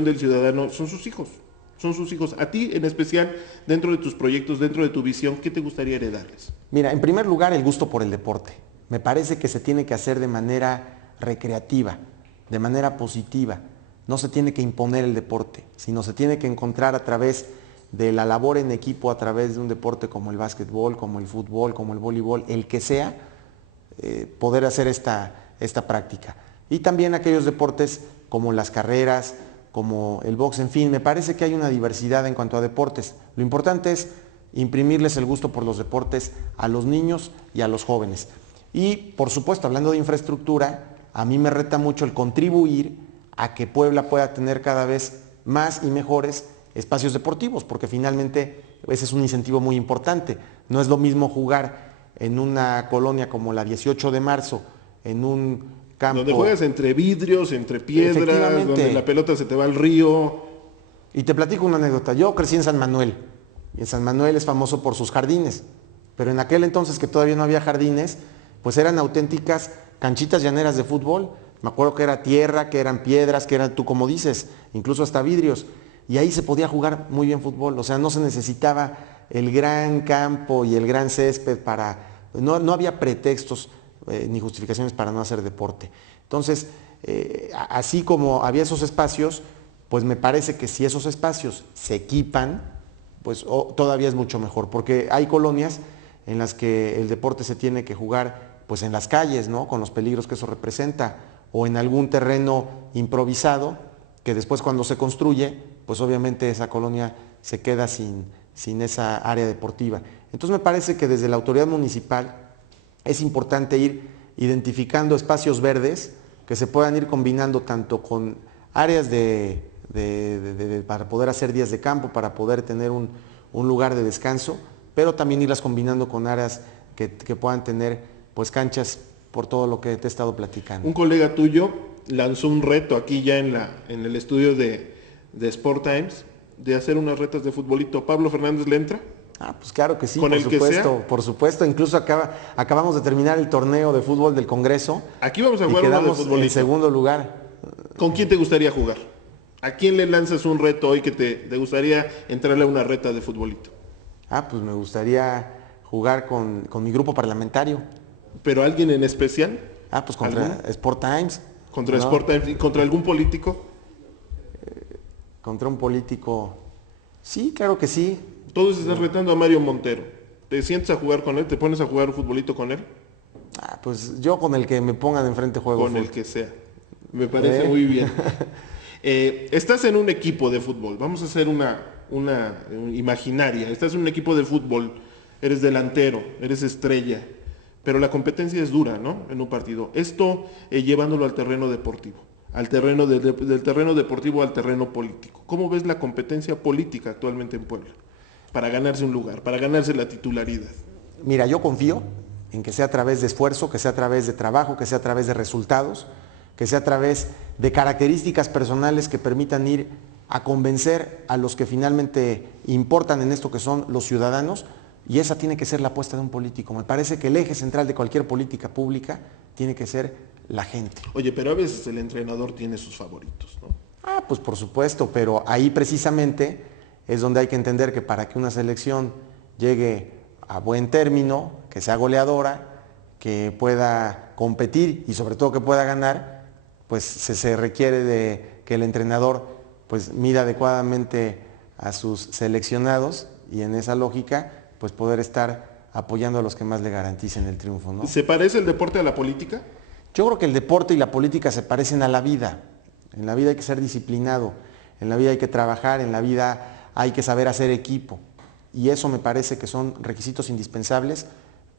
del ciudadano son sus hijos, son sus hijos. A ti en especial, dentro de tus proyectos, dentro de tu visión, ¿qué te gustaría heredarles? Mira, en primer lugar, el gusto por el deporte. Me parece que se tiene que hacer de manera recreativa, de manera positiva. No se tiene que imponer el deporte, sino se tiene que encontrar a través de la labor en equipo, a través de un deporte como el básquetbol, como el fútbol, como el voleibol, el que sea, poder hacer esta práctica. Y también aquellos deportes como las carreras, como el box, en fin, me parece que hay una diversidad en cuanto a deportes. Lo importante es imprimirles el gusto por los deportes a los niños y a los jóvenes. Y, por supuesto, hablando de infraestructura, a mí me reta mucho el contribuir a que Puebla pueda tener cada vez más y mejores espacios deportivos, porque finalmente ese es un incentivo muy importante. No es lo mismo jugar en una colonia como la 18 de marzo, en un campo... Donde juegas entre vidrios, entre piedras, donde la pelota se te va al río. Y te platico una anécdota. Yo crecí en San Manuel, y en San Manuel es famoso por sus jardines, pero en aquel entonces que todavía no había jardines, pues eran auténticas canchitas llaneras de fútbol. Me acuerdo que era tierra, que eran piedras, que eran, tú como dices, incluso hasta vidrios. Y ahí se podía jugar muy bien fútbol. O sea, no se necesitaba el gran campo y el gran césped para... No había pretextos ni justificaciones para no hacer deporte. Entonces, así como había esos espacios, pues me parece que si esos espacios se equipan, pues todavía es mucho mejor, porque hay colonias en las que el deporte se tiene que jugar pues en las calles, ¿no? Con los peligros que eso representa, o en algún terreno improvisado, que después cuando se construye, pues obviamente esa colonia se queda sin esa área deportiva. Entonces me parece que desde la autoridad municipal es importante ir identificando espacios verdes que se puedan ir combinando tanto con áreas para poder hacer días de campo, para poder tener un lugar de descanso, pero también irlas combinando con áreas que puedan tener pues canchas por todo lo que te he estado platicando. Un colega tuyo lanzó un reto aquí ya en el estudio de Sport Times de hacer unas retas de futbolito. ¿Pablo Fernández le entra? Ah, pues claro que sí, ¿Con el que sea? por supuesto. Incluso acabamos de terminar el torneo de fútbol del Congreso. Aquí vamos a y jugar uno de quedamos futbolito. en segundo lugar. ¿Con quién te gustaría jugar? ¿A quién le lanzas un reto hoy que te gustaría entrarle a una reta de futbolito? Ah, pues me gustaría jugar con mi grupo parlamentario. ¿Pero alguien en especial? Ah, pues contra ¿Alguno? Sport Times. ¿Contra ¿no? Sport Times y contra algún político? Contra un político. Sí, claro que sí. Todos estás retando a Mario Montero. ¿Te sientes a jugar con él? ¿Te pones a jugar un futbolito con él? Ah, pues yo con el que me pongan enfrente juego. Con el que sea. Me parece muy bien. Estás en un equipo de fútbol. Vamos a hacer una imaginaria. Estás en un equipo de fútbol. Eres delantero, eres estrella. Pero la competencia es dura, ¿no? En un partido. Esto llevándolo al terreno deportivo. Al terreno del terreno deportivo al terreno político. ¿Cómo ves la competencia política actualmente en Puebla? Para ganarse un lugar, para ganarse la titularidad. Mira, yo confío en que sea a través de esfuerzo, que sea a través de trabajo, que sea a través de resultados, que sea a través de características personales que permitan ir a convencer a los que finalmente importan en esto que son los ciudadanos, y esa tiene que ser la apuesta de un político. Me parece que el eje central de cualquier política pública tiene que ser la gente. Oye, pero a veces el entrenador tiene sus favoritos, ¿no? Ah, pues por supuesto, pero ahí precisamente es donde hay que entender que para que una selección llegue a buen término, que sea goleadora, que pueda competir y sobre todo que pueda ganar, pues se requiere de que el entrenador pues mida adecuadamente a sus seleccionados y en esa lógica pues poder estar apoyando a los que más le garanticen el triunfo, ¿no? ¿Se parece el deporte a la política? Yo creo que el deporte y la política se parecen a la vida. En la vida hay que ser disciplinado, en la vida hay que trabajar, en la vida hay que saber hacer equipo. Y eso me parece que son requisitos indispensables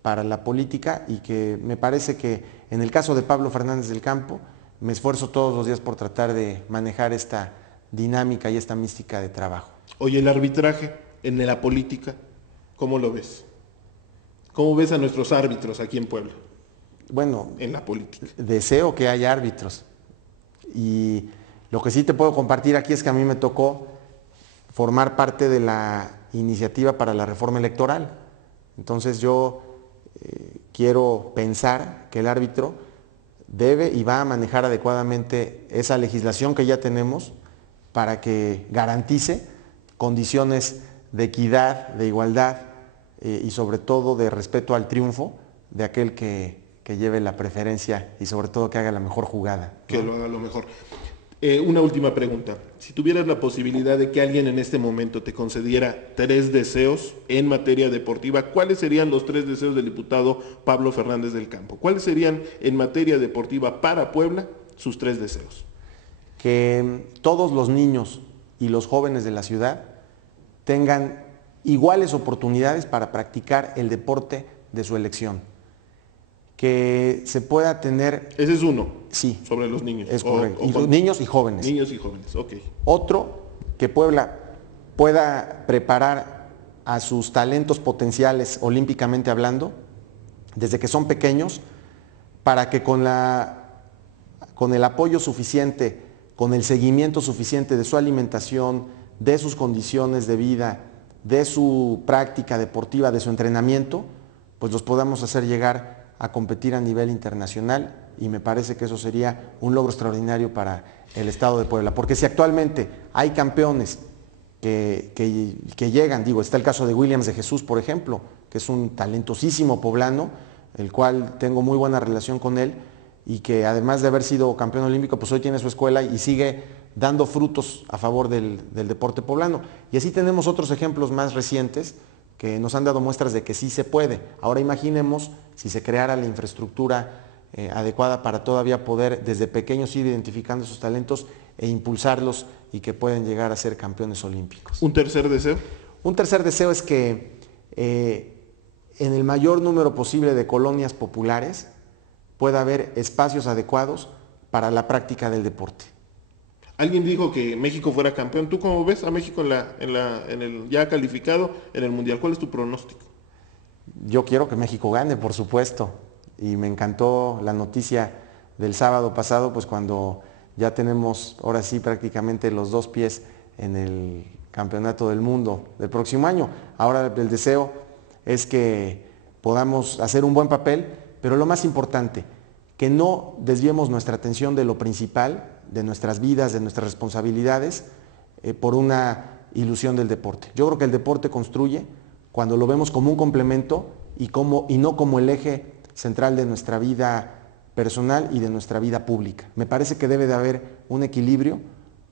para la política y que me parece que en el caso de Pablo Fernández del Campo me esfuerzo todos los días por tratar de manejar esta dinámica y esta mística de trabajo. Oye, el arbitraje en la política, ¿cómo lo ves? ¿Cómo ves a nuestros árbitros aquí en Puebla? Bueno, en la política. Deseo que haya árbitros. Y lo que sí te puedo compartir aquí es que a mí me tocó formar parte de la iniciativa para la reforma electoral. Entonces yo quiero pensar que el árbitro debe y va a manejar adecuadamente esa legislación que ya tenemos para que garantice condiciones de equidad, de igualdad y sobre todo de respeto al triunfo de aquel que lleve la preferencia y sobre todo que haga la mejor jugada, ¿no? Que lo haga lo mejor. Una última pregunta. Si tuvieras la posibilidad de que alguien en este momento te concediera 3 deseos en materia deportiva, ¿cuáles serían los 3 deseos del diputado Pablo Fernández del Campo? ¿Cuáles serían en materia deportiva para Puebla sus 3 deseos? Que todos los niños y los jóvenes de la ciudad tengan iguales oportunidades para practicar el deporte de su elección. Que se pueda tener... Ese es uno. Sí. Sobre los niños. Es correcto. Niños y jóvenes. Niños y jóvenes, ok. Otro, que Puebla pueda preparar a sus talentos potenciales, olímpicamente hablando, desde que son pequeños, para que con el apoyo suficiente, con el seguimiento suficiente de su alimentación, de sus condiciones de vida, de su práctica deportiva, de su entrenamiento, pues los podamos hacer llegar a competir a nivel internacional, y me parece que eso sería un logro extraordinario para el estado de Puebla, porque si actualmente hay campeones que llegan, digo, está el caso de Williams de Jesús, por ejemplo, que es un talentosísimo poblano, el cual tengo muy buena relación con él, y que además de haber sido campeón olímpico, pues hoy tiene su escuela y sigue dando frutos a favor del deporte poblano. Y así tenemos otros ejemplos más recientes que nos han dado muestras de que sí se puede. Ahora imaginemos si se creara la infraestructura adecuada para todavía poder desde pequeños ir identificando sus talentos e impulsarlos y que pueden llegar a ser campeones olímpicos. ¿Un tercer deseo? Un tercer deseo es que en el mayor número posible de colonias populares pueda haber espacios adecuados para la práctica del deporte. Alguien dijo que México fuera campeón. ¿Tú cómo ves a México en el ya calificado en el Mundial? ¿Cuál es tu pronóstico? Yo quiero que México gane, por supuesto. Y me encantó la noticia del sábado pasado, pues cuando ya tenemos ahora sí prácticamente los 2 pies en el Campeonato del Mundo del próximo año. Ahora el deseo es que podamos hacer un buen papel, pero lo más importante, que no desviemos nuestra atención de lo principal, de nuestras vidas, de nuestras responsabilidades, por una ilusión del deporte. Yo creo que el deporte construye cuando lo vemos como un complemento y no como el eje central de nuestra vida personal y de nuestra vida pública. Me parece que debe de haber un equilibrio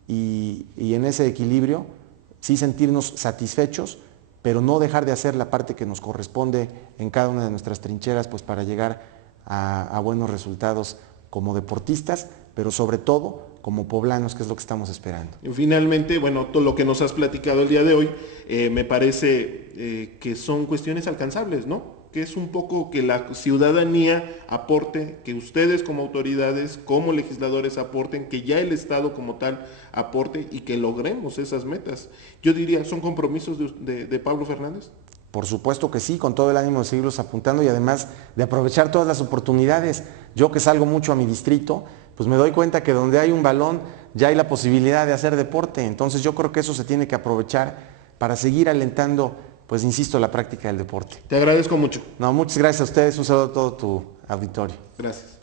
y en ese equilibrio sí sentirnos satisfechos, pero no dejar de hacer la parte que nos corresponde en cada una de nuestras trincheras, pues para llegar a buenos resultados como deportistas, pero sobre todo como poblanos, que es lo que estamos esperando. Y finalmente, bueno, todo lo que nos has platicado el día de hoy, me parece que son cuestiones alcanzables, ¿no? Que es un poco que la ciudadanía aporte, que ustedes como autoridades, como legisladores aporten, que ya el Estado como tal aporte y que logremos esas metas. Yo diría, ¿son compromisos de Pablo Fernández? Por supuesto que sí, con todo el ánimo de seguirlos apuntando y además de aprovechar todas las oportunidades. Yo que salgo mucho a mi distrito, pues me doy cuenta que donde hay un balón ya hay la posibilidad de hacer deporte. Entonces yo creo que eso se tiene que aprovechar para seguir alentando, pues insisto, la práctica del deporte. Te agradezco mucho. No, muchas gracias a ustedes, un saludo a todo tu auditorio. Gracias.